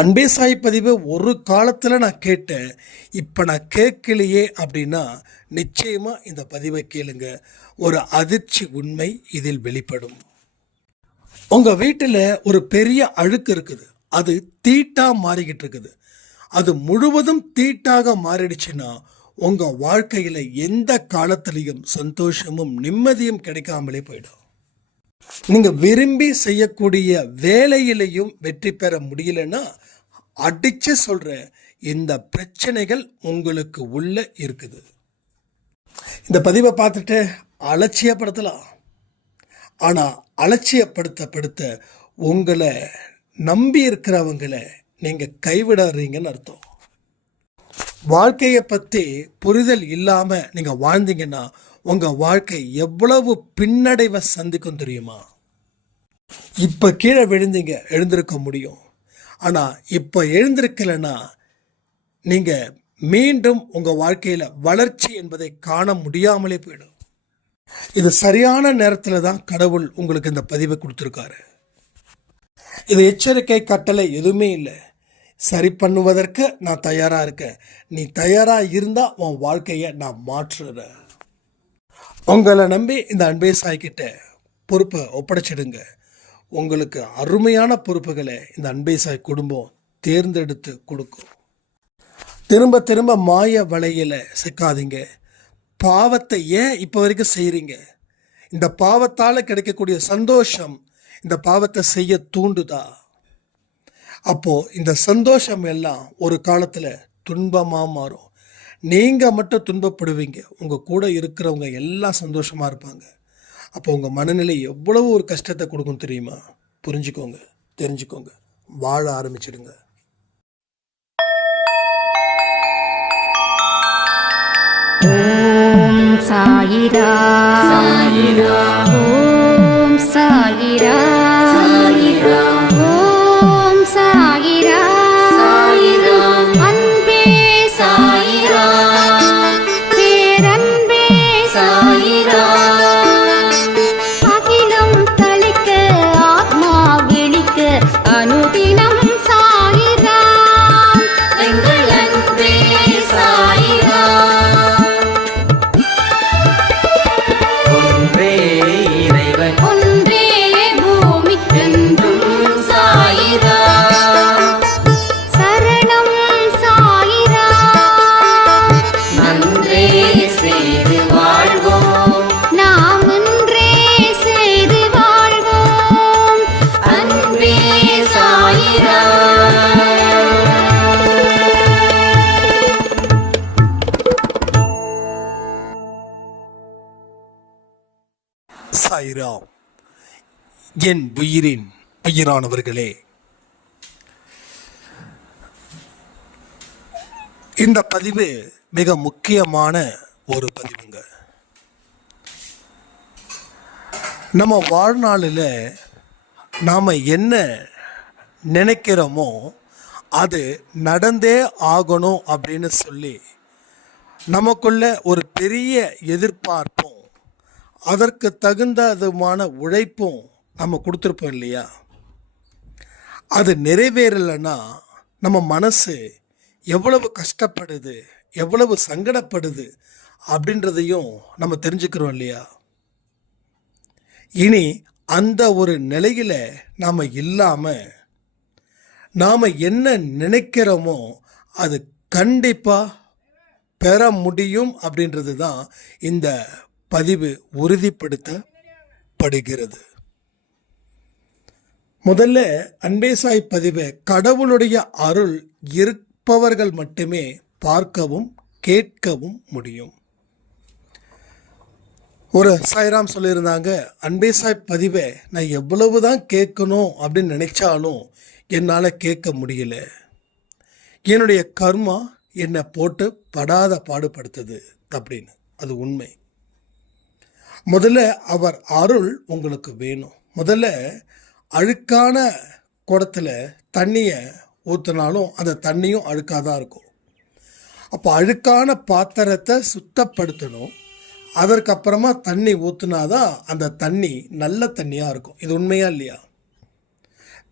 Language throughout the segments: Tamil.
அன்பே சாய் பதிவை ஒரு காலத்தில் நான் கேட்டேன். இப்போ நான் கேட்கலையே அப்படின்னா நிச்சயமாக இந்த பதிவை கேளுங்க. ஒரு அதிர்ச்சி உண்மை இதில் வெளிப்படும். உங்கள் வீட்டில் ஒரு பெரிய அழுக்கு இருக்குது. அது தீட்டாக மாறிக்கிட்டு இருக்குது. அது முழுவதும் தீட்டாக மாறிடுச்சுன்னா உங்கள் வாழ்க்கையில் எந்த காலத்திலையும் சந்தோஷமும் நிம்மதியும் கிடைக்காமலே போயிடும். நீங்கள் விரும்பி செய்யக்கூடிய வேலையிலையும் வெற்றி பெற முடியலன்னா அடிச்சு சொல்ற இந்த பிரச்சனைகள் உங்களுக்கு உள்ள இருக்குது. இந்த பதிவை பார்த்துட்டு அலட்சியப்படுத்தலாம். ஆனால் அலட்சியப்படுத்த உங்களை நம்பி இருக்கிறவங்களை நீங்கள் கைவிடாதீங்கன்னு அர்த்தம். வாழ்க்கையை பற்றி புரிதல் இல்லாமல் நீங்கள் வாழ்ந்தீங்கன்னா உங்கள் வாழ்க்கை எவ்வளவு பின்னடைவை சந்திக்கும் தெரியுமா? இப்போ கீழே விழுந்தீங்க, எழுந்திருக்க முடியும். ஆனால் இப்போ எழுந்திருக்கலைன்னா நீங்கள் மீண்டும் உங்கள் வாழ்க்கையில் வளர்ச்சி என்பதை காண முடியாமலே போயிடும். இது சரியான நேரத்தில் தான் கடவுள் உங்களுக்கு இந்த பதிவை கொடுத்துருக்காரு. இது எச்சரிக்கை கட்டளை எதுவுமே இல்லை. சரி பண்ணுவதற்கு நான் தயாராக இருக்கேன். நீ தயாராக இருந்தால் உன் வாழ்க்கையை நான் மாற்றுறேன். உங்களை நம்பி இந்த அன்பே சாய்கிட்ட பொறுப்பை ஒப்படைச்சிடுங்க. உங்களுக்கு அருமையான பொறுப்புகளை இந்த அன்பே சாய் குடும்பம் தேர்ந்தெடுத்து கொடுக்கும். திரும்ப திரும்ப மாய வலையில் சிக்காதீங்க. பாவத்தை ஏன் இப்போ வரைக்கும் செய்கிறீங்க? இந்த பாவத்தால் கிடைக்கக்கூடிய சந்தோஷம் இந்த பாவத்தை செய்ய தூண்டுதா? அப்போது இந்த சந்தோஷம் எல்லாம் ஒரு காலத்தில் துன்பமாக மாறும். நீங்கள் மட்டும் துன்பப்படுவீங்க, உங்கள் கூட இருக்கிறவங்க எல்லாம் சந்தோஷமாக இருப்பாங்க. அப்போ உங்கள் மனநிலை எவ்வளவு ஒரு கஷ்டத்தை கொடுக்கும் தெரியுமா? புரிஞ்சுக்கோங்க, தெரிஞ்சுக்கோங்க, வாழ ஆரம்பிச்சிடுங்க. ஓம் சாயிரா சாயிரா, ஓம் சாயிரா சாயிரா, ஓம் சாயிரா சாயிரா, அன்பே சாயிரா, பேரன்பே சாயிரா, அகிலம் தளிக்க ஆத்மா விழிக்க அனுதினம் சாயிரா, எங்கள் அன்பே சாயிரா. ஒன்றே பூமிக்கென்றும் சாயிரா, சரணம் சாயிரா, நன்றே செய்து வாழ்வோம், நாம் ஒன்றே செய்து வாழ்வோம், அன்பே சாயிரா. சாய்ராம். என் உயிரின் உயிரானவர்களே, இந்த பதிவு மிக முக்கியமான ஒரு பதிவுங்க. நம்ம வாழ்நாளில் நாம் என்ன நினைக்கிறோமோ அது நடந்தே ஆகணும் அப்படின்னு சொல்லி நமக்குள்ள ஒரு பெரிய எதிர்பார்ப்பும் அதற்கு தகுந்ததுமான உழைப்பும் நம்ம கொடுத்துருப்போம் இல்லையா? அது நிறைவேறலைன்னா நம்ம மனசு எவ்வளவு கஷ்டப்படுது, எவ்வளவு சங்கடப்படுது அப்படின்றதையும் நம்ம தெரிஞ்சுக்கிறோம் இல்லையா? இனி அந்த ஒரு நிலையில் நாம் இல்லாமல் நாம் என்ன நினைக்கிறோமோ அது கண்டிப்பாக பெற முடியும் அப்படின்றது தான் இந்த பதிவு உறுதிப்படுத்தப்படுகிறது. முதல்ல அன்பே சாய் பதிவை கடவுளுடைய அருள் இருப்பவர்கள் மட்டுமே பார்க்கவும் கேட்கவும் முடியும். ஒரு சாய்ராம் சொல்லியிருந்தாங்க, அன்பே சாய் பதிவை நான் எவ்வளவு தான் கேட்கணும் அப்படின்னு நினைச்சாலும் என்னால் கேட்க முடியல. என்னுடைய கர்மா என்னை போட்டு படாத பாடுபடுத்துது அப்படின்னு. அது உண்மை. முதல்ல அவர் அருள் உங்களுக்கு வேணும். முதல்ல அழுக்கான குடத்தில் தண்ணியை ஊற்றினாலும் அந்த தண்ணியும் அழுக்காக தான் இருக்கும். அப்போ அழுக்கான பாத்திரத்தை சுத்தப்படுத்தணும். அதற்கப்புறமா தண்ணி ஊற்றுனாதான் அந்த தண்ணி நல்ல தண்ணியாக இருக்கும். இது உண்மையா இல்லையா?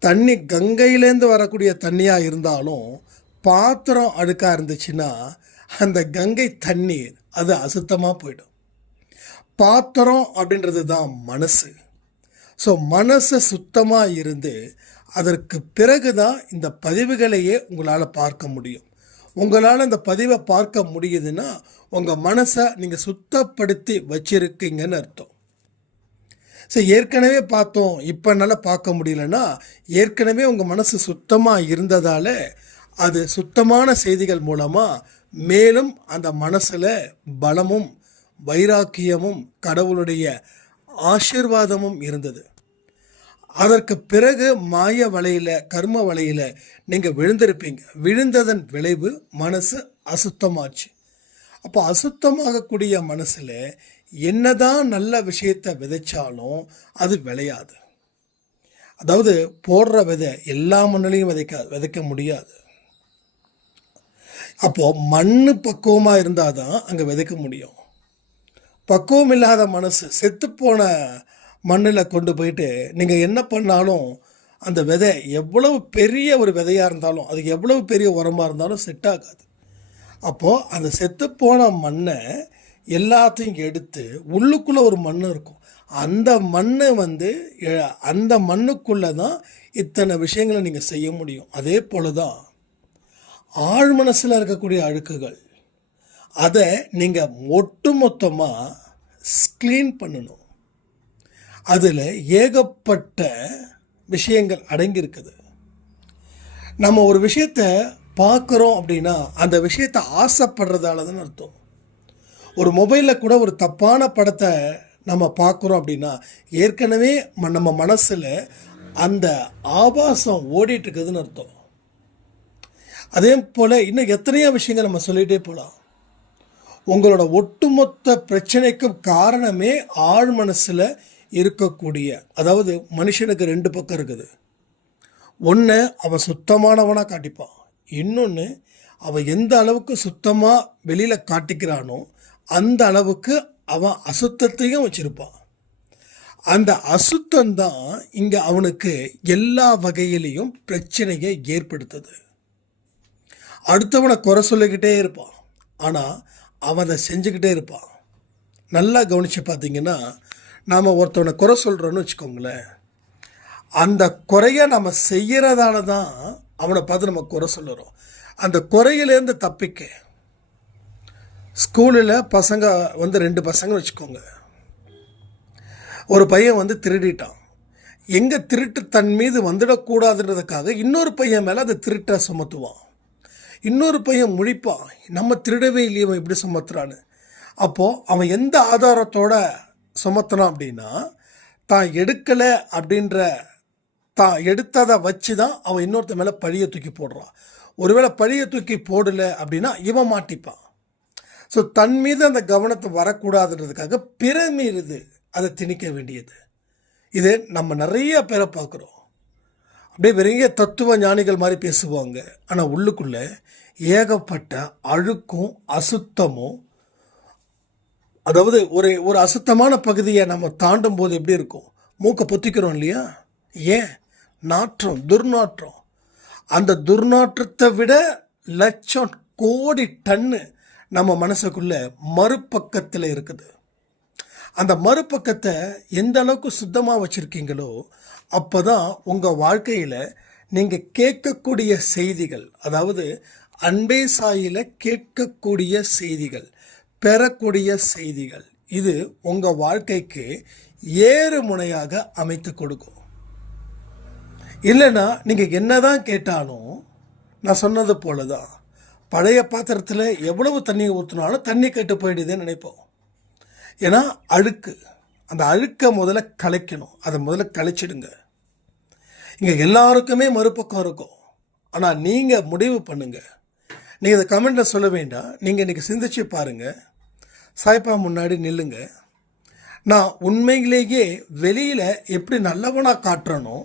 தண்ணி கங்கையிலேருந்து வரக்கூடிய தண்ணியாக இருந்தாலும் பாத்திரம் அழுக்காக இருந்துச்சுன்னா அந்த கங்கை தண்ணீர் அது அசுத்தமாக போயிடும். பாத்திரம் அப்படின்றது தான் மனசு. ஸோ மனசு சுத்தமாக இருந்து அதற்கு பிறகு தான் இந்த பதிவுகளையே உங்களால் பார்க்க முடியும். உங்களால் இந்த பதிவை பார்க்க முடியுதுன்னா உங்கள் மனசை நீங்கள் சுத்தப்படுத்தி வச்சிருக்கீங்கன்னு அர்த்தம். சரி, ஏற்கனவே பார்த்தோம் இப்போ என்னால் பார்க்க முடியலன்னா ஏற்கனவே உங்கள் மனசு சுத்தமாக இருந்ததால் அது சுத்தமான செய்திகள் மூலமாக மேலும் அந்த மனசில் பலமும் வைராக்கியமும் கடவுளுடைய ஆசீர்வாதமும் இருந்தது. அதற்கு பிறகு மாய வலையில் கர்ம வலையில் நீங்கள் விழுந்திருப்பீங்க. விழுந்ததன் விளைவு மனசு அசுத்தமாச்சு. அப்போ அசுத்தமாகக்கூடிய மனசில் என்னதான் நல்ல விஷயத்தை விதைச்சாலும் அது விளையாது. அதாவது போடுற விதை எல்லா மண்ணிலையும் விதைக்க முடியாது. அப்போது மண் பக்குவமாக இருந்தால் தான் அங்கே விதைக்க முடியும். பக்குவம் இல்லாத மனசு செத்துப்போன மண்ணில் கொண்டு போயிட்டு நீங்கள் என்ன பண்ணாலும் அந்த விதை எவ்வளவு பெரிய ஒரு விதையாக இருந்தாலும் அதுக்கு எவ்வளவு பெரிய உரமாக இருந்தாலும் செட் ஆகாது. அப்போது அந்த செத்துப்போன மண்ணை எல்லாத்தையும் எடுத்து உள்ளுக்குள்ளே ஒரு மண் இருக்கும். அந்த மண்ணை அந்த மண்ணுக்குள்ளே தான் இத்தனை விஷயங்களை நீங்கள் செய்ய முடியும். அதே போல தான் ஆழ் மனசில் இருக்கக்கூடிய அழுக்குகள் அதை நீங்கள் ஒட்டுமொத்தமாக க்ளீன் பண்ணணும். அதில் ஏகப்பட்ட விஷயங்கள் அடங்கியிருக்குது. நம்ம ஒரு விஷயத்தை பார்க்குறோம் அப்படின்னா அந்த விஷயத்தை ஆசைப்படுறதால தான் அர்த்தம். ஒரு மொபைலில் கூட ஒரு தப்பான படத்தை நம்ம பார்க்குறோம் அப்படின்னா ஏற்கனவே நம்ம மனசில் அந்த ஆபாசம் ஓடிட்டுருக்குதுன்னு அர்த்தம். அதே போல் இன்னும் எத்தனையோ விஷயங்கள் நம்ம சொல்லிகிட்டே போகலாம். உங்களோட ஒட்டுமொத்த பிரச்சனைக்கும் காரணமே ஆழ் மனசில் இருக்கக்கூடிய, அதாவது மனுஷனுக்கு 2 பக்கம் இருக்குது. ஒன்று அவன் சுத்தமானவனாக காட்டிப்பான், இன்னொன்று அவன் எந்த அளவுக்கு சுத்தமாக வெளியில் காட்டிக்கிறானோ அந்த அளவுக்கு அவன் அசுத்தத்தையும் வச்சுருப்பான். அந்த அசுத்தந்தான் இங்கே அவனுக்கு எல்லா வகையிலையும் பிரச்சனையை ஏற்படுத்துது. அடுத்தவனை குறை சொல்லிக்கிட்டே இருப்பான், ஆனால் அவன் அதை செஞ்சுக்கிட்டே இருப்பான். நல்லா கவனித்து பார்த்தீங்கன்னா நாம் ஒருத்தவனை குறை சொல்கிறோன்னு வச்சுக்கோங்களேன், அந்த குறையை நம்ம செய்கிறதால தான் அவனை பார்த்து நம்ம குறை சொல்லுறோம். அந்த குறையிலேருந்து தப்பிக்க ஸ்கூலில் பசங்க 2 பசங்க வச்சுக்கோங்க. ஒரு பையன் திருடிட்டான். எங்கே திருட்டு தன் மீது வந்துடக்கூடாதுன்றதுக்காக இன்னொரு பையன் மேலே அந்த திருட்டை சுமத்துவான். இன்னொரு பையன் முழிப்பான், நம்ம திருடவே இல்லையே அவன் இப்படி சுமத்துறான்னு. அப்போது அவன் எந்த ஆதாரத்தோட சுமத்துனான் அப்படின்னா தான் எடுக்கலை அப்படின்ற தான் எடுத்ததை வச்சு தான் அவன் இன்னொருத்த மேலே பழியை தூக்கி போடுறான். ஒருவேளை பழியை தூக்கி போடலை அப்படின்னா இவன் மாட்டிப்பான். ஸோ தன் மீது அந்த கவனத்தை வரக்கூடாதுன்றதுக்காக பிற மீது அதை திணிக்க வேண்டியது. இது நம்ம நிறைய பேரை பார்க்குறோம். அப்படியே பெரிய தத்துவ ஞானிகள் மாதிரி பேசுவாங்க, ஆனால் உள்ளுக்குள்ளே ஏகப்பட்ட அழுக்கும் அசுத்தமும். அதாவது ஒரு அசுத்தமான பகுதியை நம்ம தாண்டும் போது எப்படி இருக்கும், மூக்கை பொத்திக்கிறோம் இல்லையா? ஏன்? நாற்றம், துர்நாற்றம். அந்த துர்நாற்றத்தை விட லட்சம் கோடி டன்னு நம்ம மனசுக்குள்ள மறுபக்கத்தில் இருக்குது. அந்த மறுபக்கத்தை எந்த அளவுக்கு சுத்தமாக வச்சுருக்கீங்களோ அப்போ தான் உங்கள் வாழ்க்கையில் நீங்கள் கேட்கக்கூடிய செய்திகள், அதாவது அன்பே சாயில கேட்கக்கூடிய செய்திகள், பெறக்கூடிய செய்திகள், இது உங்கள் வாழ்க்கைக்கு ஏறு முனையாக அமைத்து கொடுக்கும். இல்லைன்னா நீங்கள் என்னதான் கேட்டாலும் நான் சொன்னது போல தான் பழைய பாத்திரத்தில் எவ்வளவு தண்ணியை ஊற்றினாலும் தண்ணி கெட்டு போயிடுதுன்னு நினைப்போம். ஏன்னா அழுக்கு, அந்த அழுக்கை முதல்ல கலைக்கணும். அதை முதல்ல கழிச்சிடுங்க. இங்கே எல்லாருக்குமே மறுபக்கம் இருக்கும், ஆனால் நீங்கள் முடிவு பண்ணுங்கள். நீங்கள் இதை கமெண்ட்டில் சொல்ல வேண்டாம், நீங்கள் இன்றைக்கி சிந்திச்சு பாருங்கள். சாய்ப்பா முன்னாடி நில்லுங்க. நான் உண்மையிலேயே வெளியில் எப்படி நல்லவனாக காட்டுறனோ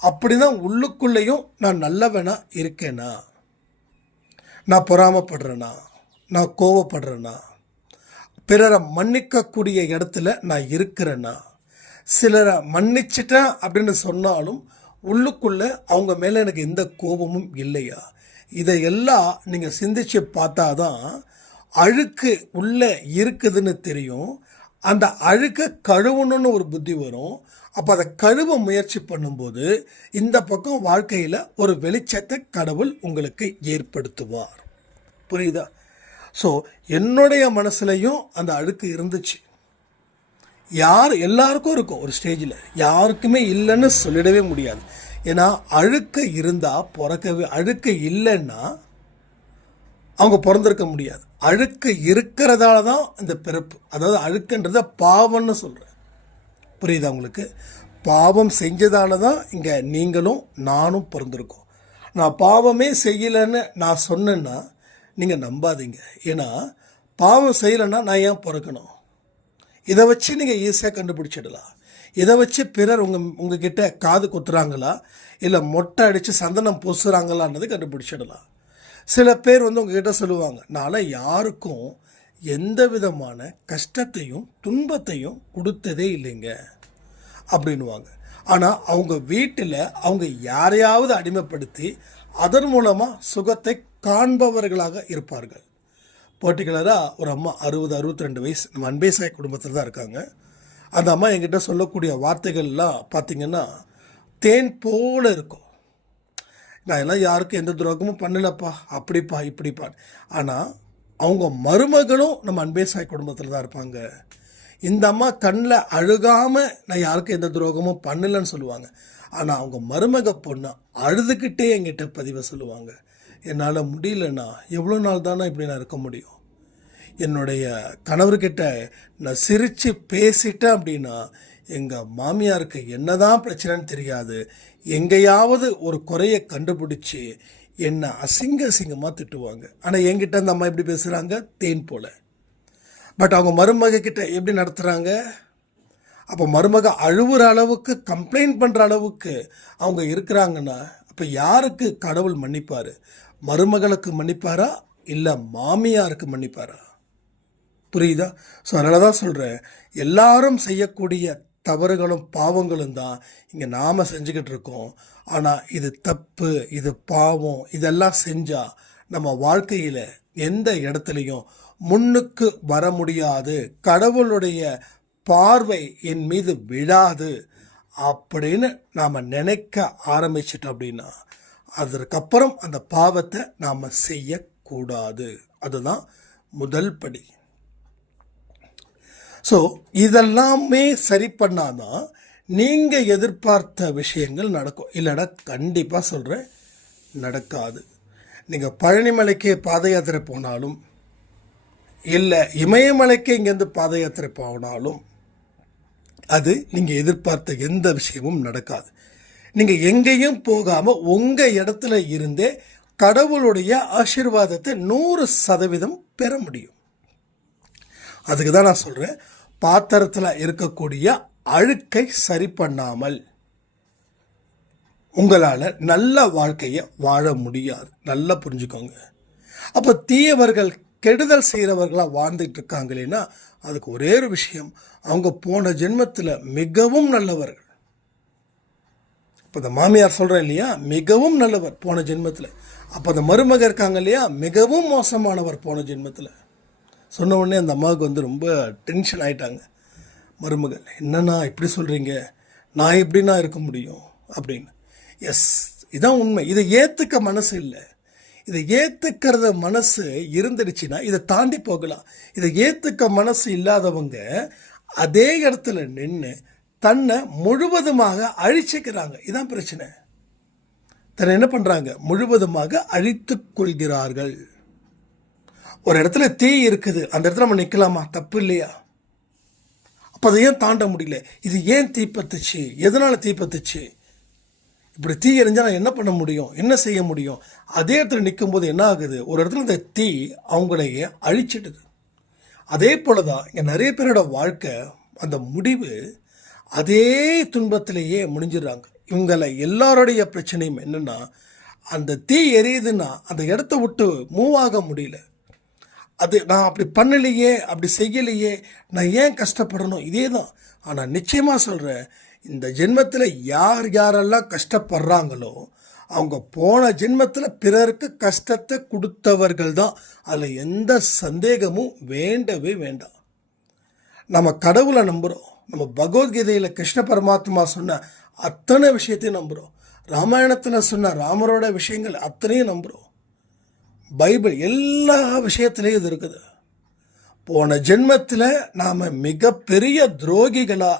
அப்படி தான் உள்ளுக்குள்ளேயும் நான் நல்லவனாக இருக்கேனா? நான் பொறாமப்படுறேனா? நான் கோவப்படுறேனா? பிறரை மன்னிக்கக்கூடிய இடத்துல நான் இருக்கிறேன்னா? சிலரை மன்னிச்சிட்டேன் அப்படின்னு சொன்னாலும் உள்ளுக்குள்ளே அவங்க மேலே எனக்கு எந்த கோபமும் இல்லையா? இதையெல்லாம் நீங்கள் சிந்திச்சு பார்த்தா தான் அழுக்கு உள்ளே இருக்குதுன்னு தெரியும். அந்த அழுக்கை கழுவணும்னு ஒரு புத்தி வரும். அப்போ அதை கழுவ முயற்சி பண்ணும்போது இந்த பக்கம் வாழ்க்கையில் ஒரு வெளிச்சத்தை கடவுள் உங்களுக்கு ஏற்படுத்துவார். புரியுதா? ஸோ என்னுடைய மனசுலையும் அந்த அழுக்கு இருந்துச்சு. எல்லாருக்கும் இருக்கும் ஒரு ஸ்டேஜில், யாருக்குமே இல்லைன்னு சொல்லிடவே முடியாது. ஏன்னா அழுக்கு இருந்தால் அழுக்கு இல்லைன்னா அவங்க பிறந்திருக்க முடியாது. அழுக்கு இருக்கிறதால தான் இந்த பிறப்பு. அதாவது அழுக்குன்றத பாவம்னு சொல்கிறேன். புரியுதா உங்களுக்கு? பாவம் செஞ்சதால தான் இங்கே நீங்களும் நானும் பிறந்திருக்கோம். நான் பாவமே செய்யலைன்னு நான் சொன்னேன்னா நீங்கள் நம்பாதீங்க. ஏன்னா பாவம் செய்யலைன்னா நான் ஏன் பிறக்கணும்? இதை வச்சு நீங்கள் ஈஸியாக கண்டுபிடிச்சிடலாம். இதை வச்சு பிறர் உங்ககிட்ட காது குத்துறாங்களா இல்லை மொட்டை அடித்து சந்தனம் பூசுகிறாங்களான்றது கண்டுபிடிச்சிடலாம். சில பேர் உங்ககிட்ட சொல்லுவாங்க, நான் யாருக்கும் எந்த விதமான கஷ்டத்தையும் துன்பத்தையும் கொடுத்ததே இல்லைங்க அப்படின்வாங்க. ஆனால் அவங்க வீட்டில் அவங்க யாரையாவது அடிமைப்படுத்தி அதன் மூலமாக சுகத்தை காண்பவர்களாக இருப்பார்கள். பர்டிகுலராக ஒரு அம்மா 60-62 வயசு, நம்ம அன்பே சாய் குடும்பத்தில் தான் இருக்காங்க. அந்த அம்மா என்கிட்ட சொல்லக்கூடிய வார்த்தைகள்லாம் பார்த்திங்கன்னா தேன் போல் இருக்கும். நான் எல்லாம் யாருக்கும் எந்த துரோகமும் பண்ணலப்பா, அப்படிப்பா இப்படிப்பா. ஆனால் அவங்க மருமகளும் நம்ம அன்பே சாய் குடும்பத்தில் தான் இருப்பாங்க. இந்த அம்மா கண்ணில் அழுகாமல் நான் யாருக்கும் எந்த துரோகமும் பண்ணலன்னு சொல்லுவாங்க. ஆனால் அவங்க மருமக பொண்ணு அழுதுகிட்டே என்கிட்ட பதிவை சொல்லுவாங்க, என்னால் முடியலண்ணா, எவ்வளோ நாள் தானே இப்படி நான் இருக்க முடியும்? என்னுடைய கணவர்கிட்ட நான் சிரித்து பேசிட்டேன் அப்படின்னா எங்கள் மாமியாருக்கு என்னதான் பிரச்சனைன்னு தெரியாது. எங்கேயாவது ஒரு குறையை கண்டுபிடிச்சி என்னை அசிங்கமாக திட்டுவாங்க. ஆனால் என்கிட்ட அந்த அம்மா எப்படி பேசுகிறாங்க? தேன் போல். பட் அவங்க மருமக கிட்ட எப்படி நடத்துகிறாங்க? அப்போ மருமக அழுவுற அளவுக்கு, கம்ப்ளைண்ட் பண்ணுற அளவுக்கு அவங்க இருக்கிறாங்கன்னா அப்போ யாருக்கு கடவுள் மன்னிப்பார்? மருமகளுக்கு மன்னிப்பாரா இல்லை மாமியாருக்கு மன்னிப்பாரா? புரியுதா? ஸோ அதனால தான் சொல்கிறேன், எல்லாரும் செய்யக்கூடிய தவறுகளும் பாவங்களும் தான் இங்கே நாம் செஞ்சுக்கிட்டு இருக்கோம். ஆனால் இது தப்பு, இது பாவம், இதெல்லாம் செஞ்சால் நம்ம வாழ்க்கையில் எந்த இடத்துலையும் முன்னுக்கு வர முடியாது, கடவுளுடைய பார்வை என் மீது விழாது அப்படின்னு நாம் நினைக்க ஆரம்பிச்சிட்டோம் அப்படின்னா அதற்கப்புறம் அந்த பாவத்தை நாம் செய்யக்கூடாது. அதுதான் முதல் படி. ஸோ இதெல்லாமே சரி பண்ணாதான் நீங்கள் எதிர்பார்த்த விஷயங்கள் நடக்கும். இல்லைன்னா கண்டிப்பாக சொல்கிறேன், நடக்காது. நீங்கள் பழனிமலைக்கு பாத யாத்திரை போனாலும் இல்லை இமயமலைக்கு இங்கேருந்து பாத யாத்திரை போனாலும் அது நீங்கள் எதிர்பார்த்த எந்த விஷயமும் நடக்காது. நீங்கள் எங்கேயும் போகாமல் உங்கள் இடத்துல இருந்தே கடவுளுடைய ஆசீர்வாதத்தை 100% பெற முடியும். அதுக்கு தான் நான் சொல்கிறேன், பாத்திரத்தில் இருக்கக்கூடிய அழுக்கை சரி பண்ணாமல் உங்களால் நல்ல வாழ்க்கையை வாழ முடியாது. நல்லா புரிஞ்சுக்கோங்க. அப்போ தீயவர்கள் கெடுதல் செய்கிறவர்களாக வாழ்ந்துட்டு இருக்காங்களேன்னா அதுக்கு ஒரே ஒரு விஷயம், அவங்க போன ஜென்மத்தில் மிகவும் நல்லவர்கள். இப்போ இந்த மாமியார் சொல்கிறேன் இல்லையா, மிகவும் நல்லவர் போன ஜென்மத்தில். அப்போ அந்த மருமக இருக்காங்க இல்லையா, மிகவும் மோசமானவர் போன ஜென்மத்தில். சொன்ன உடனே அந்த அம்மாவுக்கு ரொம்ப டென்ஷன் ஆகிட்டாங்க. மருமகள், என்னண்ணா இப்படி சொல்கிறீங்க, நான் எப்படின்னா இருக்க முடியும் அப்படின்னு. எஸ், இதான் உண்மை. இதை ஏற்றுக்க மனசு இல்லை. இதை ஏற்றுக்கிறத மனசு இருந்துடுச்சுன்னா இதை தாண்டி போகலாம். இதை ஏற்றுக்க மனசு இல்லாதவங்க அதே இடத்துல நின்று தன்னை முழுவதுமாக அழிச்சிக்கிறாங்க. இதான் பிரச்சனை. தன்னை என்ன பண்ணுறாங்க? முழுவதுமாக அழித்து கொள்கிறார்கள். ஒரு இடத்துல தீ இருக்குது, அந்த இடத்துல நம்ம நிற்கலாமா? தப்பு இல்லையா? அப்போ அதை ஏன் தாண்ட முடியல? இது ஏன் தீப்பத்துச்சு? எதனால் தீப்பத்துச்சு? இப்படி தீ எரிஞ்சால் நான் என்ன பண்ண முடியும், என்ன செய்ய முடியும்? அதே இடத்துல நிற்கும்போது என்ன ஆகுது? ஒரு இடத்துல இந்த தீ அவங்களையே அழிச்சிடுது. அதே போல தான் இங்கே நிறைய பேரோட வாழ்க்கை, அந்த முடிவு அதே துன்பத்திலேயே முடிஞ்சிடறாங்க. இவங்களை எல்லாருடைய பிரச்சனையும் என்னென்னா, அந்த தீ எரியுதுன்னா அந்த இடத்த விட்டு மூவ் ஆக முடியல. அது நான் அப்படி பண்ணலையே, அப்படி செய்யலையே, நான் ஏன் கஷ்டப்படணும்? இதே தான். ஆனால் நிச்சயமாக சொல்கிறேன், இந்த ஜென்மத்தில் யார் யாரெல்லாம் கஷ்டப்படுறாங்களோ அவங்க போன ஜென்மத்தில் பிறருக்கு கஷ்டத்தை கொடுத்தவர்கள் தான். அதில் எந்த சந்தேகமும் வேண்டவே வேண்டாம். நம்ம கடவுளை நம்புகிறோம். நம்ம பகவத்கீதையில் கிருஷ்ண பரமாத்மா சொன்ன அத்தனை விஷயத்தையும் நம்புகிறோம். ராமாயணத்தில் சொன்ன ராமரோட விஷயங்கள் அத்தனையும் நம்புகிறோம். பைபிள் எல்லா விஷயத்துலேயும் இது இருக்குது. போன ஜென்மத்தில் நாம் மிகப்பெரிய துரோகிகளா,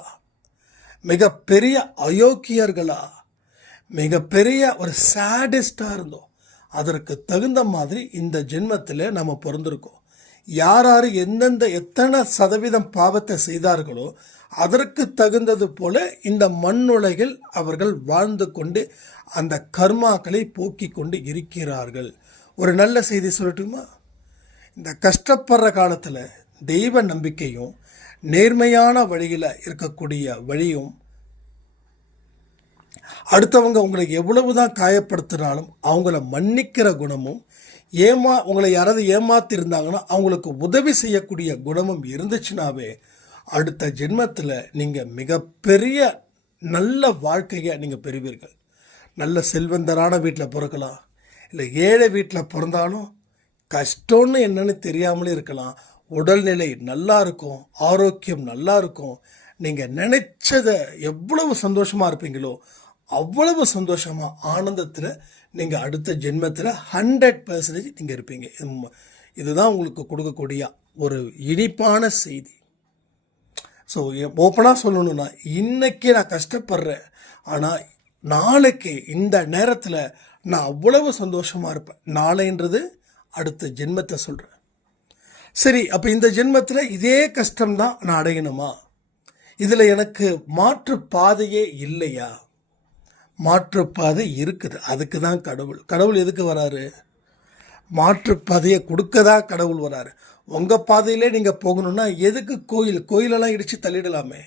மிகப்பெரிய அயோக்கியர்களா, மிகப்பெரிய ஒரு சாடிஸ்டாக இருந்தோம். அதற்கு தகுந்த மாதிரி இந்த ஜென்மத்தில் நம்ம பிறந்திருக்கோம். யார் யார் எந்தெந்த எத்தனை சதவீதம் பாவத்தை செய்தார்களோ அதற்கு தகுந்தது போல இந்த மண்ணுலகில் அவர்கள் வாழ்ந்து கொண்டு அந்த கர்மாக்களை போக்கி கொண்டு இருக்கிறார்கள். ஒரு நல்ல செய்தி சொல்லட்டுமா? இந்த கஷ்டப்படுற காலத்தில் தெய்வ நம்பிக்கையும் நேர்மையான வழியில் இருக்கக்கூடிய வழியும், அடுத்தவங்க உங்களை எவ்வளவுதான் காயப்படுத்தினாலும் அவங்கள மன்னிக்கிற குணமும், உங்களை யாராவது ஏமாத்திருந்தாங்கன்னா அவங்களுக்கு உதவி செய்யக்கூடிய குணமும் இருந்துச்சுனாவே அடுத்த ஜென்மத்தில் நீங்கள் மிகப்பெரிய நல்ல வாழ்க்கையை நீங்கள் பெறுவீர்கள். நல்ல செல்வந்தரான வீட்டில் பிறக்கலாம், இல்லை ஏழை வீட்டில் பிறந்தாலும் கஷ்டம்னு என்னன்னு தெரியாமலே இருக்கலாம். உடல்நிலை நல்லா இருக்கும், ஆரோக்கியம் நல்லா இருக்கும். நீங்கள் நினைச்சதை எவ்வளவு சந்தோஷமாக இருப்பீங்களோ அவ்வளவு சந்தோஷமாக ஆனந்தத்தில் நீங்கள் அடுத்த ஜென்மத்தில் 100% நீங்கள் இருப்பீங்க. இதுதான் உங்களுக்கு கொடுக்கக்கூடிய ஒரு இனிப்பான செய்தி. ஸோ ஓப்பனாக சொல்லணும்னா, இன்றைக்கி நான் கஷ்டப்படுறேன், ஆனால் நாளைக்கு இந்த நேரத்தில் நான் அவ்வளவு சந்தோஷமாக இருப்பேன். நாளைன்றது அடுத்த ஜென்மத்தை சொல்கிறேன். சரி, அப்போ இந்த ஜென்மத்தில் இதே கஷ்டம்தான் நான் அடையணுமா? இதில் எனக்கு மாற்று பாதையே இல்லையா? மாற்றுப்பாதை இருக்குது. அதுக்கு தான் கடவுள் எதுக்கு வராரு? மாற்றுப்பாதையை கொடுக்க தான் கடவுள் வராரு. உங்கள் பாதையிலே நீங்கள் போகணுன்னா எதுக்கு கோயிலெல்லாம் இடித்து தள்ளிடலாமே.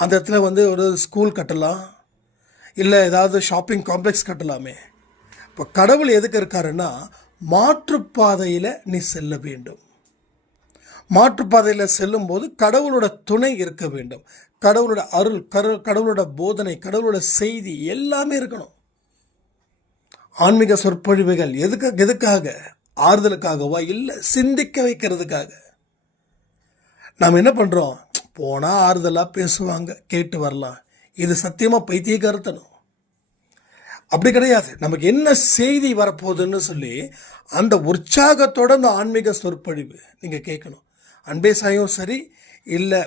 அந்த இடத்துல ஒரு ஸ்கூல் கட்டலாம், இல்லை ஏதாவது ஷாப்பிங் காம்ப்ளெக்ஸ் கட்டலாமே. இப்போ கடவுள் எதுக்கு இருக்காருன்னா, மாற்றுப்பாதையில் நீ செல்ல வேண்டும். மாற்றுப்பாதையில் செல்லும்போது கடவுளோட துணை இருக்க வேண்டும். கடவுளோட அருள், கடவுளோட போதனை, கடவுளோட செய்தி எல்லாமே இருக்கணும். ஆன்மீக சொற்பொழிவுகள் எதுக்காக? ஆறுதலுக்காகவா? இல்லை, சிந்திக்க வைக்கிறதுக்காக. நாம் என்ன பண்ணுறோம்? போனால் ஆறுதலாக பேசுவாங்க, கேட்டு வரலாம். இது சத்தியமாக பைத்தியக்காரத்தனம். அப்படி கிடையாது. நமக்கு என்ன செய்தி வரப்போகுதுன்னு சொல்லி அந்த உற்சாகத்தோட அந்த ஆன்மீக சொற்பொழிவு நீங்கள் கேட்கணும். அன்பே சாயும் சரி, இல்லை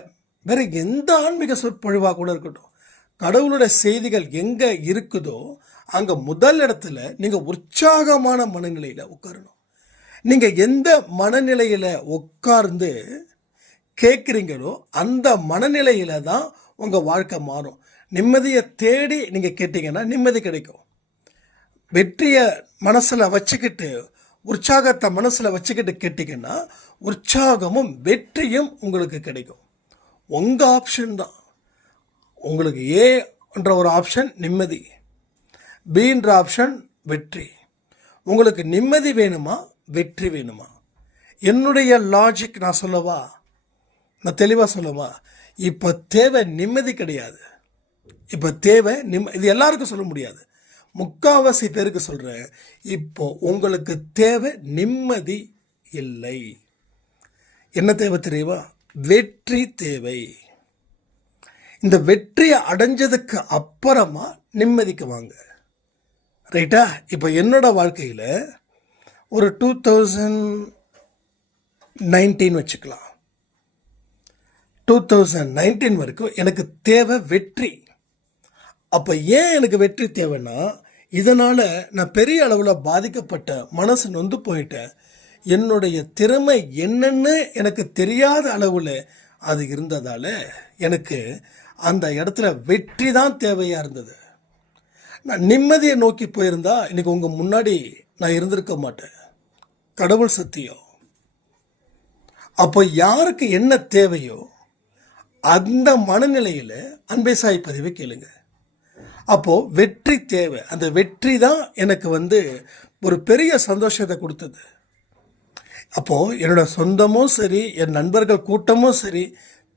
வேறு எந்த ஆன்மீக சொற்பொழிவாக கூட இருக்கட்டும், கடவுளோட செய்திகள் எங்கே இருக்குதோ அங்கே முதல் இடத்துல நீங்கள் உற்சாகமான மனநிலையில் உட்காரணும். நீங்கள் எந்த மனநிலையில் உட்கார்ந்து கேட்குறீங்களோ அந்த மனநிலையில் தான் உங்கள் வாழ்க்கை மாறும். நிம்மதியை தேடி நீங்கள் கேட்டிங்கன்னா நிம்மதி கிடைக்கும். வெற்றியை மனசில் வச்சுக்கிட்டு, உற்சாகத்தை மனசில் வச்சுக்கிட்டு கேட்டிங்கன்னா உற்சாகமும் வெற்றியும் உங்களுக்கு கிடைக்கும். உங்கள் ஆப்ஷன் தான். உங்களுக்கு ஏன்ற ஒரு ஆப்ஷன் நிம்மதி, பீன்ற ஆப்ஷன் வெற்றி. உங்களுக்கு நிம்மதி வேணுமா, வெற்றி வேணுமா? என்னுடைய லாஜிக் நான் சொல்லவா? நான் தெளிவாக சொல்லவா? இப்போ தேவை நிம்மதி கிடையாது. இப்போ தேவை இது எல்லாருக்கும் சொல்ல முடியாது, முக்காவாசி பேருக்கு சொல்கிறேன். இப்போ உங்களுக்கு தேவை நிம்மதி இல்லை. என்ன தேவை தெரியுமா? வெற்றி தேவை. இந்த வெற்றியை அடைஞ்சதுக்கு அப்புறமா நிம்மதிக்கு வாங்க. ரைட்டா? இப்போ என்னோட வாழ்க்கையில் ஒரு 2019 வச்சுக்கலாம், 2019 வரைக்கும் எனக்கு தேவை வெற்றி. அப்போ ஏன் எனக்கு வெற்றி தேவைன்னா, இதனால் நான் பெரிய அளவில் பாதிக்கப்பட்ட, மனசு நொந்து போயிட்டேன். என்னுடைய திறமை என்னன்னு எனக்கு தெரியாத அளவில் அது இருந்ததால் எனக்கு அந்த இடத்துல வெற்றி தான் தேவையாக இருந்தது. நான் நிம்மதியை நோக்கி போயிருந்தா இன்றைக்கி உங்கள் முன்னாடி நான் இருந்திருக்க மாட்டேன். கடவுள் சத்தியம். அப்போ யாருக்கு என்ன தேவையோ அந்த மனநிலையில் அன்பே சாய் பதிவை கேளுங்க. அப்போது வெற்றி தேவை. அந்த வெற்றி தான் எனக்கு ஒரு பெரிய சந்தோஷத்தை கொடுத்தது. அப்போது என்னோட சொந்தமும் சரி, என் நண்பர்கள் கூட்டமும் சரி,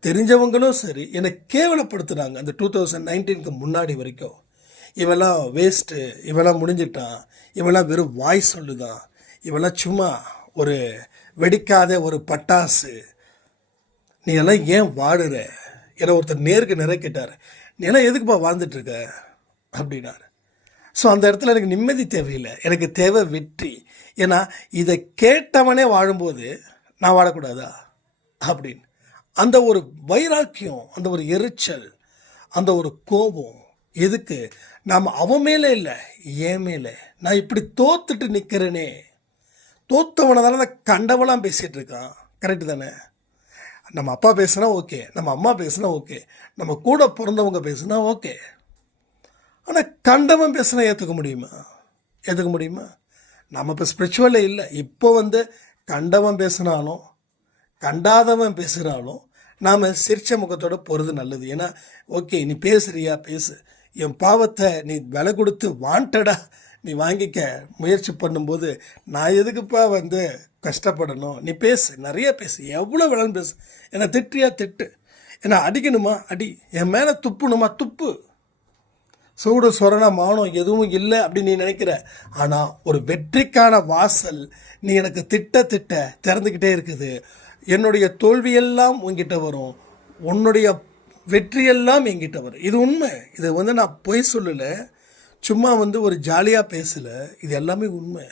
தெரிஞ்சவங்களும் சரி என்னை கேவலப்படுத்துனாங்க. அந்த 2019க்கு முன்னாடி வரைக்கும் இவெல்லாம் வேஸ்ட்டு, இவெல்லாம் முடிஞ்சிட்டான், இவெல்லாம் வெறும் வாய் சொல்லுதான், இவெல்லாம் சும்மா ஒரு வெடிக்காத ஒரு பட்டாசு, நீ எல்லாம் ஏன் வாடுற? என்னை ஒருத்தர் நேருக்கு நிறைய கேட்டார், நீ எல்லாம் எதுக்குப்பா வாழ்ந்துட்டுருக்க அப்படின்னாரு. ஸோ அந்த இடத்துல எனக்கு நிம்மதி தேவையில்லை, எனக்கு தேவை வெற்றி. ஏன்னா இதை கேட்டவனே வாழும்போது நான் வாழக்கூடாதா அப்படின்னு அந்த ஒரு வைராக்கியம், அந்த ஒரு எரிச்சல், அந்த ஒரு கோபம் எதுக்கு? நாம் அவன் மேலே இல்லை, ஏன் மேலே. நான் இப்படி தோத்துட்டு நிற்கிறேனே, தோத்தவனை தானே அந்த கண்டவெல்லாம் பேசிகிட்டு இருக்கான். கரெக்டு தானே? நம்ம அப்பா பேசுனா ஓகே, நம்ம அம்மா பேசுனா ஓகே, நம்ம கூட பிறந்தவங்க பேசுனா ஓகே. ஆனால் கண்டவன் பேசுனா ஏற்றுக்க முடியுமா? ஏற்றுக்க முடியுமா? நம்ம இப்போ ஸ்பிரிச்சுவலே இல்லை. இப்போ கண்டவன் பேசுனாலும் கண்டாதவன் பேசுகிறாலும் நாம் சிரிச்ச முகத்தோட போகிறது நல்லது. ஏன்னா ஓகே, நீ பேசுறியா பேசு, என் பாவத்தை நீ விலை கொடுத்து வாண்டடா நீ வாங்கிக்க முயற்சி பண்ணும்போது நான் எதுக்குப்பா கஷ்டப்படணும்? நீ பேசு, நிறைய பேசு, எவ்வளோ வேணாலும் பேசு. என்னை திட்டியா திட்டு, என்னை அடிக்கணுமா அடி, என் மேலே துப்புணுமா துப்பு. சூடு சொரண மானம் எதுவும் இல்லை அப்படின்னு நீ நினைக்கிற. ஆனால் ஒரு வெற்றிக்கான வாசல் நீ எனக்கு திட்ட திட்ட திறந்துக்கிட்டே இருக்குது. என்னுடைய தோல்வியெல்லாம் உங்ககிட்ட வரும், உன்னுடைய வெற்றியெல்லாம் என்கிட்ட வரும். இது உண்மை. இது நான் பொய் சொல்லலை, சும்மா ஒரு ஜாலியாக பேசலை. இது எல்லாமே உண்மை.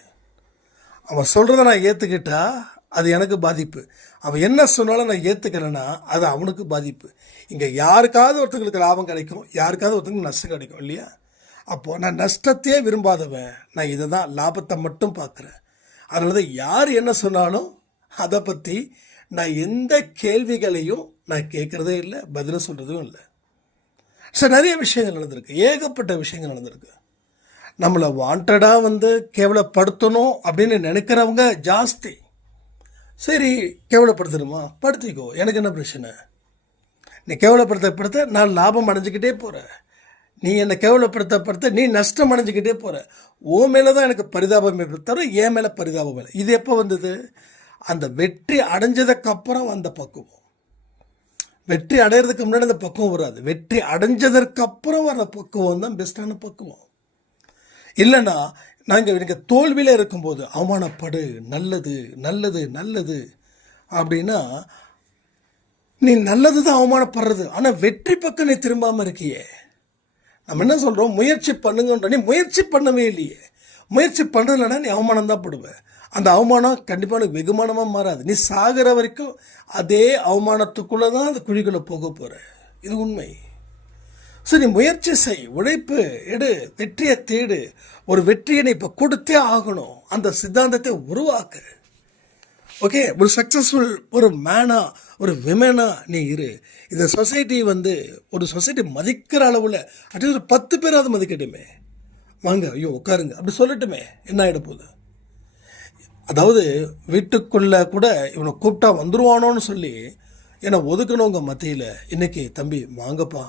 அவன் சொல்கிறத நான் ஏற்றுக்கிட்டா அது எனக்கு பாதிப்பு, அவன் என்ன சொன்னாலும் நான் ஏற்றுக்கலைன்னா அது அவனுக்கு பாதிப்பு. இங்கே யாருக்காவது ஒருத்தங்களுக்கு லாபம் கிடைக்கும், யாருக்காவது ஒருத்தங்களுக்கு நஷ்டம் கிடைக்கும் இல்லையா? அப்போது நான் நஷ்டத்தையே விரும்பாதவன், நான் இதை தான் லாபத்தை மட்டும் பார்க்குறேன். அதனால தான் யார் என்ன சொன்னாலும் அதை பற்றி நான் எந்த கேள்விகளையும் நான் கேட்குறதே இல்லை, பதில் சொல்கிறதும் இல்லை. ஸோ நிறைய விஷயங்கள் நடந்திருக்கு, ஏகப்பட்ட விஷயங்கள் நடந்திருக்கு. நம்மளை வாண்டடாக கேவலப்படுத்தணும் அப்படின்னு நினைக்கிறவங்க ஜாஸ்தி. சரி, கேவலப்படுத்தணுமா? படுத்திக்கோ, எனக்கு என்ன பிரச்சனை? நீ கேவலப்படுத்த நான் லாபம் அடைஞ்சிக்கிட்டே போகிறேன், நீ என்னை கேவலப்படுத்த நீ நஷ்டம் அடைஞ்சிக்கிட்டே போகிற. ஓ மேலே தான் எனக்கு பரிதாபம் தவிர என் மேலே பரிதாபம் இல்லை. இது எப்போ வந்தது? அந்த வெற்றி அடைஞ்சதுக்கப்புறம் அந்த பக்குவம். வெற்றி அடையிறதுக்கு முன்னாடி அந்த பக்குவம் வராது, வெற்றி அடைஞ்சதற்கப்புறம் வர பக்குவம் தான் பெஸ்ட்டான பக்குவம். இல்லைன்னா நாங்கள் எனக்கு தோல்வியில் இருக்கும்போது அவமானப்படு, நல்லது நல்லது நல்லது அப்படின்னா நீ நல்லது தான் அவமானப்படுறது. ஆனால் வெற்றி பக்கம் நீ திரும்பாமல் இருக்கியே. நம்ம என்ன சொல்கிறோம்? முயற்சி பண்ணுங்கன்ற, நீ முயற்சி பண்ணவே இல்லையே. முயற்சி பண்ணுறதுலன்னா நீ அவமானம் தான் படுவேன். அந்த அவமானம் கண்டிப்பாக வெகுமானமாக மாறாது. நீ சாகிற வரைக்கும் அதே அவமானத்துக்குள்ளே தான் அந்த குழிக்குள்ளே போக போகிற. இது உண்மை. ஸோ நீ முயற்சி செய், உழைப்பு எடு, வெற்றியை தேடு. ஒரு வெற்றியை நீ இப்போ கொடுத்தே ஆகணும். அந்த சித்தாந்தத்தை உருவாக்கு. ஓகே, ஒரு சக்ஸஸ்ஃபுல் ஒரு மேனா, ஒரு விமனா நீ இரு. இந்த சொசைட்டி ஒரு சொசைட்டி மதிக்கிற அளவில் அட்லீஸ்ட் ஒரு 10 பேராவது மதிக்கட்டுமே. வாங்க, ஐயோ உட்காருங்க அப்படி சொல்லட்டுமே, என்ன ஆகிட போகுது? அதாவது வீட்டுக்குள்ளே கூட இவனை கூப்பிட்டா வந்துடுவானோன்னு சொல்லி என்னை ஒதுக்கணுங்க மத்தியில் இன்னைக்கு தம்பி வாங்கப்பா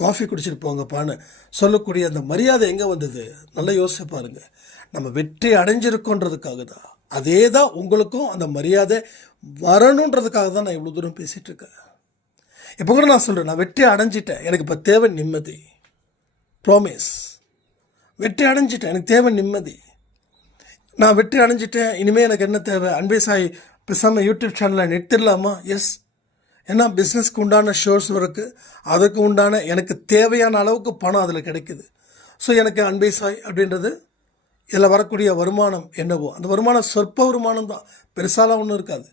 காஃபி குடிச்சிட்டு போங்கப்பான்னு சொல்லக்கூடிய அந்த மரியாதை எங்கே வந்தது? நல்லா யோசிச்சு பாருங்க. நம்ம வெற்றி அடைஞ்சிருக்கோன்றதுக்காக தான். அதே தான் உங்களுக்கும் அந்த மரியாதை வரணுன்றதுக்காக தான் நான் இவ்வளோ தூரம் பேசிகிட்டு இருக்கேன். இப்போ கூட நான் சொல்கிறேன், நான் வெற்றி அடைஞ்சிட்டேன், எனக்கு இப்போ தேவை நிம்மதி. ப்ராமிஸ், வெற்றி அடைஞ்சிட்டேன், எனக்கு தேவை நிம்மதி. நான் வெற்றி அடைஞ்சிட்டேன், இனிமேல் எனக்கு என்ன தேவை? அன்பே சாய் பேசாமல் யூடியூப் சேனலை நிறுத்திடலாமா? எஸ். ஏன்னா பிஸ்னஸ்க்கு உண்டான ஷோர்ஸ் இருக்குது, அதுக்கு உண்டான எனக்கு தேவையான அளவுக்கு பணம் அதில் கிடைக்குது. ஸோ எனக்கு அன்பே சாய் அப்படின்றது இதில் வரக்கூடிய வருமானம் என்னவோ அந்த வருமானம் சொற்ப வருமானம் தான், பெருசாலாம் ஒன்றும் இருக்காது.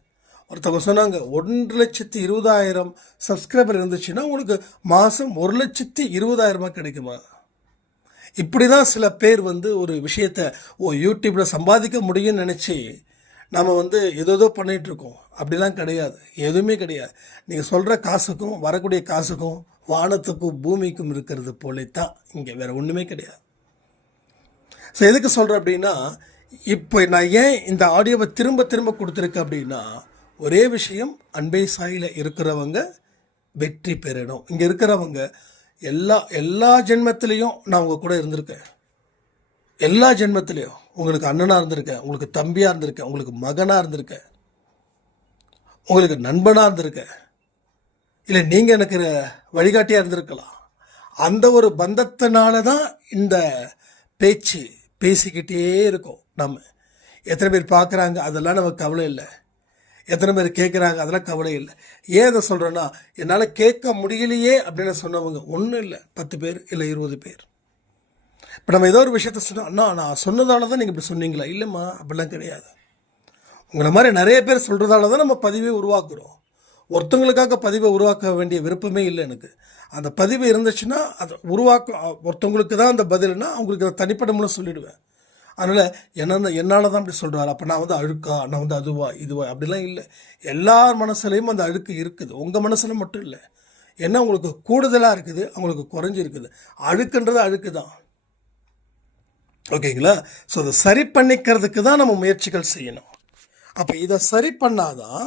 ஒருத்தவங்க சொன்னாங்க 1,20,000 சப்ஸ்கிரைபர் இருந்துச்சுன்னா உங்களுக்கு மாதம் 1,20,000 கிடைக்குமா? இப்படி தான் சில பேர் ஒரு விஷயத்தை யூடியூப்பில் சம்பாதிக்க முடியும்னு நினச்சி நாம் ஏதோ பண்ணிகிட்ருக்கோம். அப்படிலாம் கிடையாது, எதுவுமே கிடையாது. நீங்கள் சொல்கிற காசுக்கும் வரக்கூடிய காசுக்கும் வானத்துக்கும் பூமிக்கும் இருக்கிறது போலே தான் இங்கே, வேறு ஒன்றுமே கிடையாது. ஸோ எதுக்கு சொல்கிறேன் அப்படின்னா, இப்போ நான் ஏன் இந்த ஆடியோவை திரும்ப திரும்ப கொடுத்துருக்கேன் அப்படின்னா, ஒரே விஷயம், அன்பே சாயில் இருக்கிறவங்க வெற்றி பெறணும். இங்கே இருக்கிறவங்க எல்லா ஜென்மத்திலையும் நான் உங்கள் கூட இருந்திருக்கேன். எல்லா ஜென்மத்திலையும் உங்களுக்கு அண்ணனாக இருந்திருக்கேன், உங்களுக்கு தம்பியாக இருந்திருக்கேன், உங்களுக்கு மகனாக இருந்திருக்கேன், உங்களுக்கு நண்பனாக இருந்திருக்கேன். இல்லை நீங்கள் எனக்கு வழிகாட்டியாக இருந்திருக்கலாம். அந்த ஒரு பந்தத்தினால தான் இந்த பேச்சு பேசிக்கிட்டே இருக்கோம். நம்ம எத்தனை பேர் பார்க்குறாங்க அதெல்லாம் நமக்கு கவலை இல்லை, எத்தனை பேர் கேட்குறாங்க அதெல்லாம் கவலை இல்லை. ஏன் அதை சொல்கிறேன்னா, என்னால் கேட்க முடியலையே அப்படின்னு சொன்னவங்க ஒன்றும் இல்லை, 10 பேர் இல்லை 20 பேர். இப்போ நம்ம ஏதோ ஒரு விஷயத்த சொன்னோம், அண்ணா நான் சொன்னதால தான் நீங்கள் இப்படி சொன்னீங்களா? இல்லைம்மா, அப்படிலாம் கிடையாது. உங்களை மாதிரி நிறைய பேர் சொல்கிறதால தான் நம்ம பதிவை உருவாக்குறோம். ஒருத்தவங்களுக்காக பதிவை உருவாக்க வேண்டிய விருப்பமே இல்லை எனக்கு. அந்த பதிவு இருந்துச்சுன்னா அதை ஒருத்தவங்களுக்கு தான் அந்த பதில்னா அவங்களுக்கு அதை தனிப்பட்ட மூலம் சொல்லிவிடுவேன். அதனால் என்னால் தான் அப்படி சொல்கிறாரு, அப்போ நான் வந்து அழுக்கா, நான் வந்து அதுவா இதுவா அப்படிலாம் இல்லை. எல்லார் மனசுலையும் அந்த அழுக்கு இருக்குது, உங்கள் மனசில் மட்டும் இல்லை. ஏன்னா உங்களுக்கு கூடுதலாக இருக்குது, அவங்களுக்கு குறைஞ்சிருக்குது. அழுக்குன்றது அழுக்கு தான், ஓகேங்களா? ஸோ அதை சரி பண்ணிக்கிறதுக்கு தான் நம்ம முயற்சிகள் செய்யணும். அப்போ இதை சரி பண்ணாதான்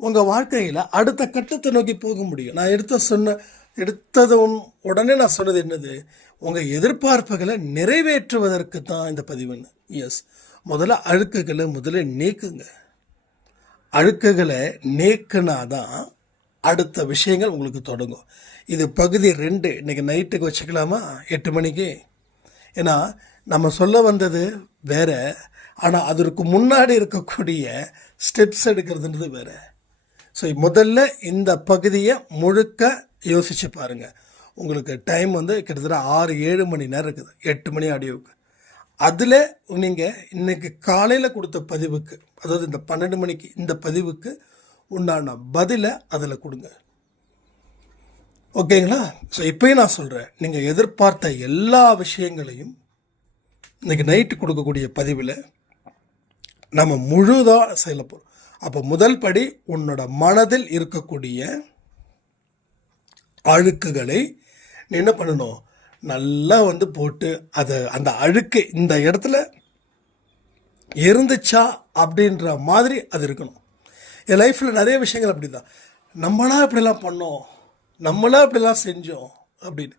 உங்கள் வாழ்க்கையில் அடுத்த கட்டத்தை நோக்கி போக முடியும். நான் எடுத்தது உடனே நான் சொன்னது என்னது, உங்கள் எதிர்பார்ப்புகளை நிறைவேற்றுவதற்கு தான் இந்த பதிவுன்னு. எஸ், முதல்ல அழுக்குகளை முதல்ல நீக்குங்க. அழுக்குகளை நீக்குனாதான் அடுத்த விஷயங்கள் உங்களுக்கு தொடங்கும். இது பகுதி 2. இன்றைக்கி நைட்டுக்கு வச்சுக்கலாமா, 8 மணிக்கு? ஏன்னா நம்ம சொல்ல வந்தது வேற, ஆனால் அதற்கு முன்னாடி இருக்கக்கூடிய ஸ்டெப்ஸ் எடுக்கிறதுன்றது வேறு. ஸோ முதல்ல இந்த பகுதியை முழுக்க யோசித்து பாருங்கள். உங்களுக்கு டைம் வந்து கிட்டத்தட்ட 6-7 மணி நேரம் இருக்குது, 8 மணி ஆடியோவுக்கு. அதில் நீங்கள் இன்றைக்கி காலையில் கொடுத்த பதிவுக்கு, அதாவது இந்த 12 மணிக்கு இந்த பதிவுக்கு உண்டான பதிலை அதில் கொடுங்க, ஓகேங்களா? ஸோ இப்போயும் நான் சொல்கிறேன், நீங்கள் எதிர்பார்த்த எல்லா விஷயங்களையும் இன்றைக்கி நைட்டு கொடுக்கக்கூடிய பதிவில் நம்ம முழுதாக செய்ய போகிறோம். அப்போ முதல் படி, உன்னோட மனதில் இருக்கக்கூடிய அழுக்குகளை நீ என்ன பண்ணணும், நல்லா வந்து போட்டு அதை அந்த அழுக்கு இந்த இடத்துல இருந்துச்சா அப்படின்ற மாதிரி அது இருக்கணும். என் லைஃப்பில் நிறைய விஷயங்கள் அப்படி தான், நம்மளா இப்படிலாம் பண்ணோம், நம்மளா இப்படிலாம் செஞ்சோம் அப்படின்னு.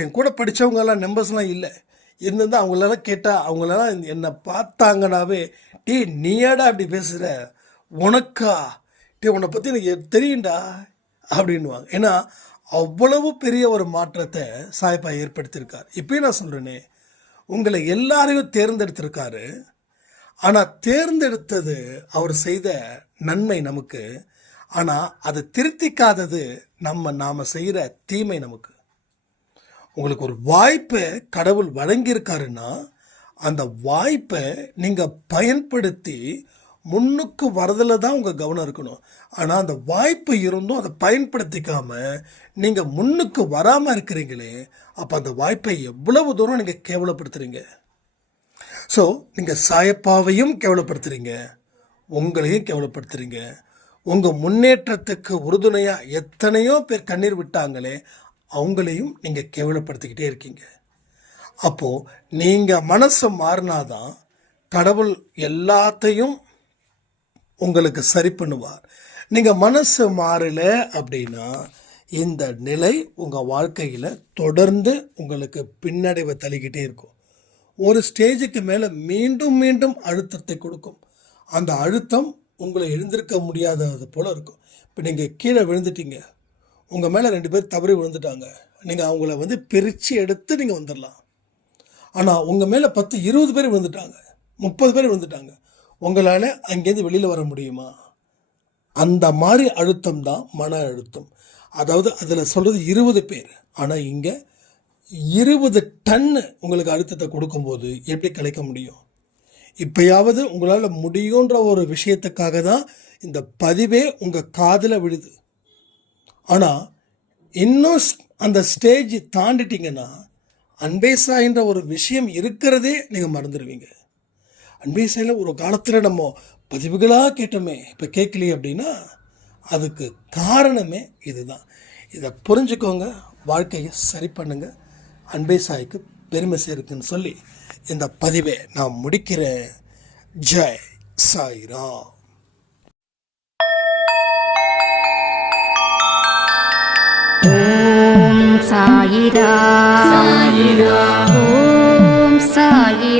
என் கூட படித்தவங்கெல்லாம் நம்பர்ஸ்லாம் இல்லை, இருந்திருந்தால் அவங்களெல்லாம் கேட்டால் அவங்களெல்லாம் என்னை பார்த்தாங்கனாவே, டீ நீயாடா அப்படி பேசுகிற, உனக்கா டீ உன்னை பற்றி எனக்கு தெரியும்டா அப்படின்வாங்க. ஏன்னா அவ்வளவு பெரிய ஒரு மாற்றத்தை சாய்ப்பா ஏற்படுத்தியிருக்கார். இப்போயும் நான் சொல்கிறேனே, உங்களை எல்லாரையும் தேர்ந்தெடுத்திருக்காரு. ஆனால் தேர்ந்தெடுத்தது அவர் செய்த நன்மை நமக்கு, ஆனால் அதை திருத்திக்காதது நாம் செய்கிற தீமை நமக்கு. உங்களுக்கு ஒரு வாய்ப்பை கடவுள் வழங்கியிருக்காருன்னா அந்த வாய்ப்பை நீங்கள் பயன்படுத்தி முன்னுக்கு வரதில் தான் உங்கள் கவனம் இருக்கணும். ஆனால் அந்த வாய்ப்பு இருந்தும் அதை பயன்படுத்திக்காமல் நீங்கள் முன்னுக்கு வராமல் இருக்கிறீங்களே, அப்போ அந்த வாய்ப்பை எவ்வளவு தூரம் நீங்கள் கேவலப்படுத்துகிறீங்க. ஸோ நீங்கள் சாயப்பாவையும் கேவலப்படுத்துகிறீங்க, உங்களையும் கேவலப்படுத்துகிறீங்க. உங்கள் முன்னேற்றத்துக்கு உறுதுணையாக எத்தனையோ பேர் கண்ணீர் விட்டாங்களே, அவங்களையும் நீங்கள் கேவலப்படுத்திக்கிட்டே இருக்கீங்க. அப்போது நீங்கள் மனசை மாறினாதான் கடவுள் எல்லாத்தையும் உங்களுக்கு சரி பண்ணுவார். நீங்கள் மனசு மாறல அப்படின்னா இந்த நிலை உங்கள் வாழ்க்கையில் தொடர்ந்து உங்களுக்கு பின்னடைவை தள்ளிக்கிட்டே இருக்கும். ஒரு ஸ்டேஜுக்கு மேலே மீண்டும் மீண்டும் அழுத்தத்தை கொடுக்கும். அந்த அழுத்தம் உங்களை எழுந்திருக்க முடியாதது போல் இருக்கும். இப்போ நீங்கள் கீழே விழுந்துட்டீங்க, உங்கள் மேலே 2 பேர் தவறி விழுந்துட்டாங்க, நீங்கள் அவங்கள வந்து பிரித்து எடுத்து நீங்கள் வந்துடலாம். ஆனால் உங்கள் மேலே 10-20 பேர் விழுந்துட்டாங்க, 30 பேர் விழுந்துட்டாங்க, உங்களால் அங்கேருந்து வெளியில் வர முடியுமா? அந்த மாதிரி அழுத்தம் தான் மன அழுத்தம். அதாவது அதில் சொல்கிறது 20 பேர், ஆனால் இங்கே 20 டன்னு உங்களுக்கு அழுத்தத்தை கொடுக்கும்போது எப்படி கலைக்க முடியும்? இப்போயாவது உங்களால் முடியுன்ற ஒரு விஷயத்துக்காக தான் இந்த பதிவே உங்கள் காதில் விழுது. ஆனால் இன்னும் அந்த ஸ்டேஜ் தாண்டிட்டிங்கன்னா அன்பே சாயின்ற ஒரு விஷயம் இருக்கிறதே நீங்கள் மறந்துடுவீங்க. அன்பே சாயில் ஒரு காலத்தில் நம்ம பதிவுகளாக கேட்டோமே, இப்போ கேட்கலையே அப்படின்னா அதுக்கு காரணமே இதுதான். இதை புரிஞ்சுக்கோங்க, வாழ்க்கையை சரி பண்ணுங்க, அன்பே சாய்க்கு பெருமை சேர்க்குன்னு சொல்லி இந்த பதிவை நான் முடிக்கிறேன். ஜெய் சாய்ராம். ஓம் சாயிரா, சாயிரா, ஓம் சாயிரா.